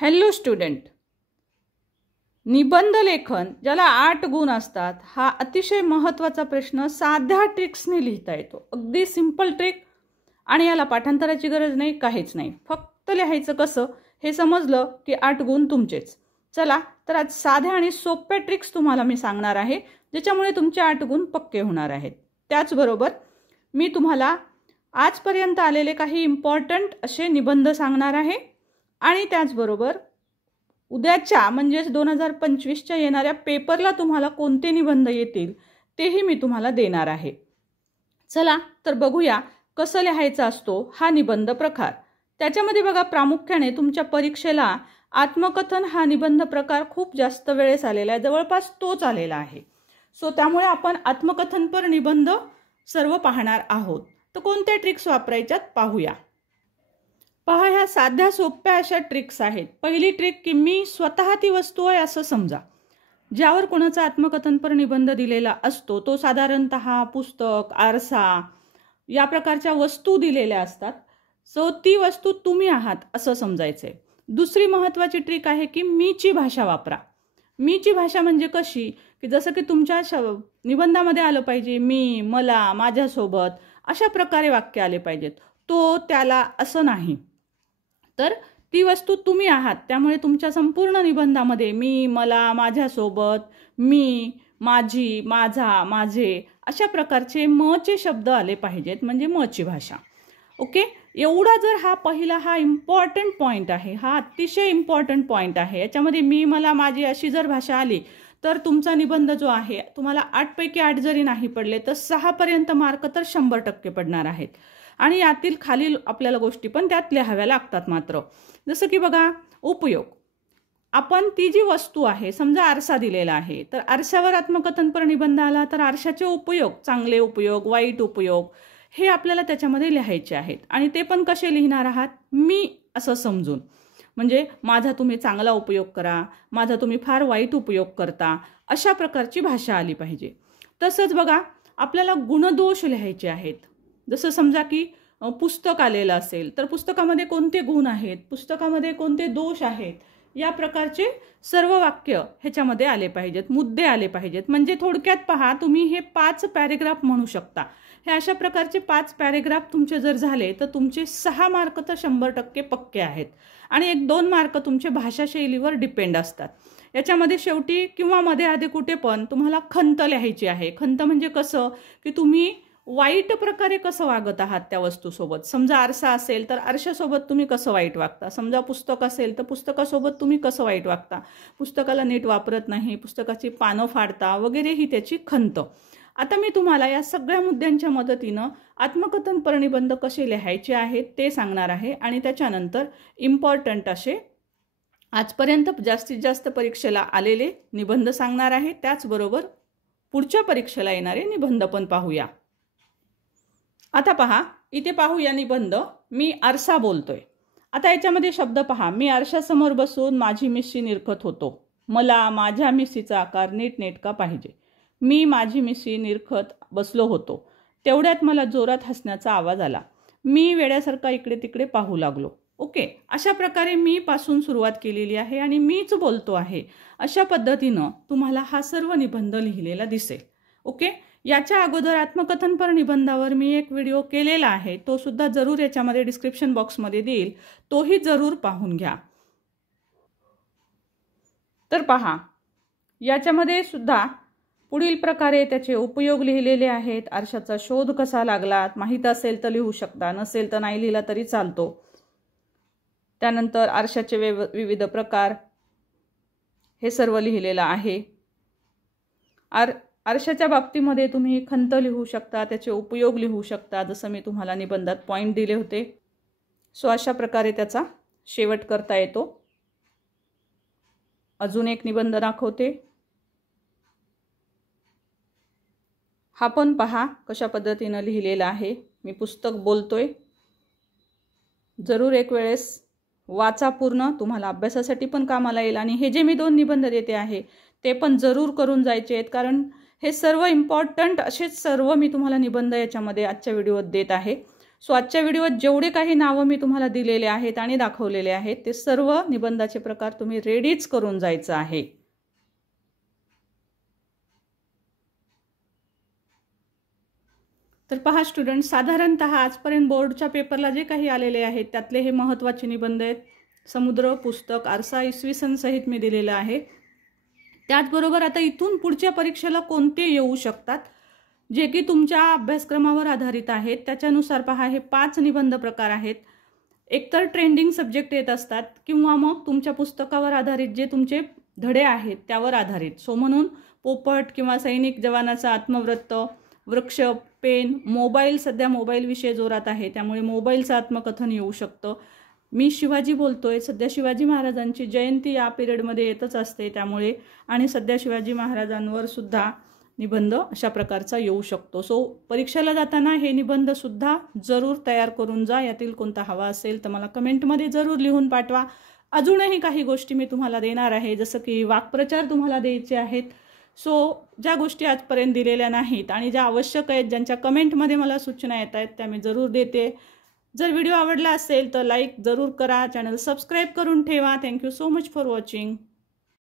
Hello student, निबंध लेखन ज्याला 8 गुण असतात हा अतिशय महत्त्वाचा प्रश्न साध्या ट्रिक्सने लिहिता येतो. अगदी सिंपल ट्रिक आणि याला पाठांतराची गरज नाही, काहीच नाही. फक्त लिहायचं कसं हे समजलं की 8 गुण तुमचेच. चला तर आज साध्या आणि सोप्या ट्रिक्स तुम्हाला मी सांगणार आहे ज्याच्यामुळे तुमचे 8 गुण पक्के होणार आहेत. त्याचबरोबर मी तुम्हाला आजपर्यंत आलेले काही इम्पॉर्टंट असे निबंध सांगणार आहे आणि त्याचबरोबर उद्याच्या म्हणजे 2025च्या येणाऱ्या पेपरला तुम्हाला कोणते निबंध येतील तेही मी तुम्हाला देणार आहे. चला तर बघूया कसं लिहायचा असतो हा निबंध प्रकार. त्याच्यामध्ये बघा प्रामुख्याने तुमच्या परीक्षेला आत्मकथन हा निबंध प्रकार खूप जास्त वेळेस आलेला आहे, जवळपास तोच आलेला आहे. सो त्यामुळे आपण आत्मकथनपर निबंध सर्व पाहणार आहोत. तर कोणत्या ट्रिक्स वापरायच्यात पाहूया. पहा, ह्या साध्या सोप्या अशा ट्रिक्स आहेत. पहिली ट्रिक की मी स्वतः ती वस्तू आहे असं समजा. ज्यावर कोणाचा आत्मकथनपर निबंध दिलेला असतो तो साधारणतः पुस्तक, आरसा या प्रकारच्या वस्तू दिलेल्या असतात. सो ती वस्तू तुम्ही आहात असं समजायचंय. दुसरी महत्त्वाची ट्रिक आहे की मीची भाषा वापरा. मीची भाषा म्हणजे कशी की जसं की तुमच्या निबंधामध्ये आलं पाहिजे मी, मला, माझ्यासोबत अशा प्रकारे वाक्य आले पाहिजेत. तो त्याला असं नाही. तर ती वस्तू तुम्ही आहात, त्यामुळे तुमच्या संपूर्ण निबंधामध्ये मी, मला, माझ्यासोबत, मी, माझी, माझा, माझे अशा प्रकारचे मचे शब्द आले पाहिजेत, म्हणजे मची भाषा. ओके, एवढा जर हा इम्पॉर्टंट पॉईंट आहे, हा अतिशय इम्पॉर्टंट पॉईंट आहे. याच्यामध्ये मी, मला, माझी अशी जर भाषा आली तर तुमचा निबंध जो आहे तुम्हाला 8 पैकी 8 जरी नाही पडले तर 6 पर्यंत मार्क तर 100% पडणार आहेत. आणि यातील खालील आपल्याला गोष्टी पण त्यात लिहाव्या लागतात मात्र. जसं की बघा, उपयोग. आपण ती जी वस्तू आहे, समजा आरसा दिलेला आहे तर आरशावर आत्मकथनपर निबंध आला तर आरशाचे उपयोग, चांगले उपयोग, वाईट उपयोग हे आपल्याला त्याच्यामध्ये लिहायचे आहेत. आणि ते पण कसे लिहिणार आहात, मी असं समजून. म्हणजे माझा तुम्ही चांगला उपयोग करा, माझा तुम्ही फार वाईट उपयोग करता, अशा प्रकारची भाषा आली पाहिजे. तसंच बघा, आपल्याला गुणदोष लिहायचे आहेत. जसं समजा की पुस्तक आलेलं असेल तर पुस्तकामध्ये कोणते गुण आहेत, पुस्तकामध्ये कोणते दोष आहेत, या प्रकारचे सर्व वाक्य ह्याच्यामध्ये आले पाहिजेत, मुद्दे आले पाहिजेत. म्हणजे थोडक्यात पहा, तुम्ही हे 5 पॅरेग्राफ म्हणू शकता. हे अशा प्रकारचे 5 पॅरेग्राफ तुमचे जर झाले तर तुमचे 6 मार्क तर 100% पक्के आहेत. आणि 1-2 मार्क तुमचे भाषा शैलीवर डिपेंड असतात. याच्यामध्ये शेवटी किंवा मध्ये आधी कुठे पण तुम्हाला खंत लिहायची आहे. खंत म्हणजे कसं की तुम्ही वाईट प्रकारे कसं वागत आहात त्या वस्तूसोबत. समजा आरसा असेल तर आरशासोबत तुम्ही कसं वाईट वागता, समजा पुस्तक असेल तर पुस्तकासोबत तुम्ही कसं वाईट वागता, पुस्तकाला नीट वापरत नाही, पुस्तकाची पानं फाडता वगैरे, ही त्याची खंत. आता मी तुम्हाला या सगळ्या मुद्द्यांच्या मदतीनं आत्मकथनपर निबंध कसे लिहायचे आहेत ते सांगणार आहे. आणि त्याच्यानंतर इम्पॉर्टंट असे आजपर्यंत जास्तीत जास्त परीक्षेला आलेले निबंध सांगणार आहे. त्याचबरोबर पुढच्या परीक्षेला येणारे निबंध पण पाहूया. आता पहा, इथे पाहूया निबंध. मी आरसा बोलतोय. आता याच्यामध्ये शब्द पहा. मी आरशासमोर बसून माझी मिशी निरखत होतो. मला माझ्या मिशीचा आकार नीटनेटका पाहिजे. मी माझी मिशी निरखत बसलो होतो. तेवढ्यात मला जोरात हसण्याचा आवाज आला. मी वेड्यासारखा इकडे तिकडे पाहू लागलो. ओके, अशा प्रकारे मी पासून सुरुवात केलेली आहे आणि मीच बोलतो आहे. अशा पद्धतीनं तुम्हाला हा सर्व निबंध लिहिलेला दिसेल. ओके, याच्या अगोदर आत्मकथनपर निबंधावर मी एक व्हिडिओ केलेला आहे, तो सुद्धा जरूर याच्यामध्ये डिस्क्रिप्शन बॉक्समध्ये देईल, तोही जरूर पाहून घ्या. तर पहा, याच्यामध्ये सुद्धा पुढील प्रकारे त्याचे उपयोग लिहिलेले आहेत. आरशाचा शोध कसा लागला, माहीत असेल तर लिहू शकता, नसेल तर नाही लिहिला तरी चालतो. त्यानंतर आरशाचे विविध प्रकार हे सर्व लिहिलेलं आहे. आरशाच्या बाबतीमध्ये तुम्ही खंत लिहू शकता, त्याचे उपयोग लिहू शकता, जसं मी तुम्हाला निबंधात पॉईंट दिले होते. सो अशा प्रकारे त्याचा शेवट करता येतो. अजून एक निबंध दाखवते. हा पण पहा कशा पद्धतीनं लिहिलेला आहे. मी पुस्तक बोलतोय. जरूर एक वेळेस वाचा पूर्ण, तुम्हाला अभ्यासासाठी पण कामाला येईल. आणि हे जे मी 2 निबंध देते आहे ते पण जरूर करून जायचे आहेत, कारण हे सर्व इम्पॉर्टंट असेच सर्व मी तुम्हाला निबंध याच्यामध्ये आजच्या व्हिडिओत देत आहे. सो आजच्या व्हिडिओत जेवढे काही नावं मी तुम्हाला दिलेले आहेत आणि दाखवलेले आहेत ते सर्व निबंधाचे प्रकार तुम्ही रेडीच करून जायचं आहे। तर पहा स्टुडंट, साधारणतः आजपर्यंत बोर्डच्या पेपरला जे काही आलेले आहेत त्यातले हे महत्त्वाचे निबंध आहेत। समुद्र, पुस्तक, आरसा, इसवी सन सहित मी दिलेलं आहे। त्याचबरोबर आता इथून पुढच्या परीक्षेला कोणते येऊ शकतात जे की तुमच्या अभ्यासक्रमावर आधारित आहेत त्याच्यानुसार पहा हे 5 निबंध प्रकार आहेत। एकतर ट्रेंडिंग सब्जेक्ट येत असतात किंवा मग तुमच्या पुस्तकावर आधारित जे तुमचे धडे आहेत त्यावर आधारित। सो म्हणून पोपट किंवा सैनिक जवानाचा आत्मवृत्त, वृक्ष, पेन, मोबाईल, सध्या मोबाईल विषय जोरात आहे त्यामुळे मोबाईलचं आत्मकथन येऊ शकतं। मी शिवाजी बोलतोय, सध्या शिवाजी महाराजांची जयंती या पिरियडमध्ये येतच असते त्यामुळे, आणि सध्या शिवाजी महाराजांवर सुद्धा निबंध अशा प्रकारचा येऊ शकतो। सो परीक्षेला जाताना हे निबंध सुद्धा जरूर तयार करून जा। यातील कोणता हवा असेल तर मला कमेंटमध्ये जरूर लिहून पाठवा। अजूनही काही गोष्टी मी तुम्हाला देणार आहे, जसं की वाक्प्रचार तुम्हाला द्यायचे आहेत। सो ज्या गोष्टी आजपर्यंत दिलेल्या नाहीत आणि ज्या आवश्यक आहेत, ज्यांच्या कमेंटमध्ये मला सूचना येत आहेत त्या मी जरूर देते। जर व्हिडिओ आवडला असेल तर लाईक जरूर करा, चॅनल सबस्क्राईब करून ठेवा। Thank you so much for watching.